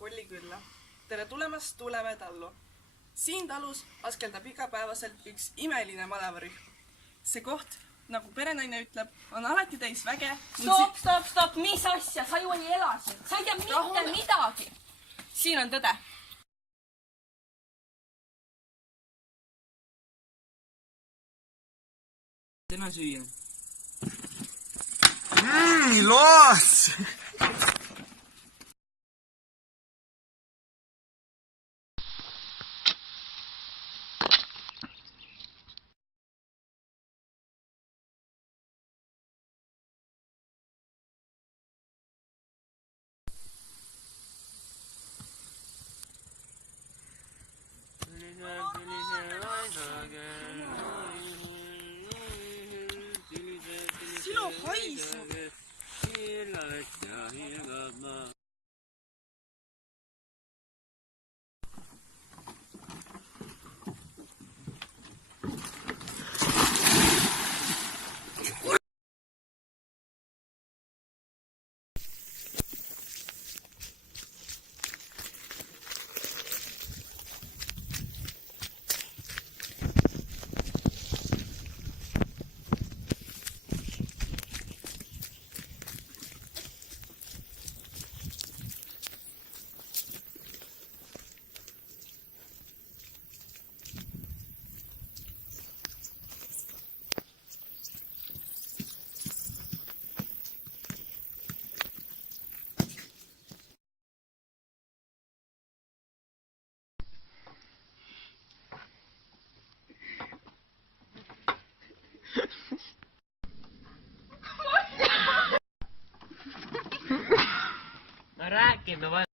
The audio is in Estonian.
Kolli külla. Tere tulemast Tuulemäe tallu. Siin talus askeldab igapäevaselt üks imeline malevarühm. See koht, nagu perenaine ütleb, on alati täis väge. Stop, mis asja, sa ju ei ela siin, sa ei tea mitte midagi. Siin on tõde. Täna süüa. Loos! Sinu haisu! Rääkib, no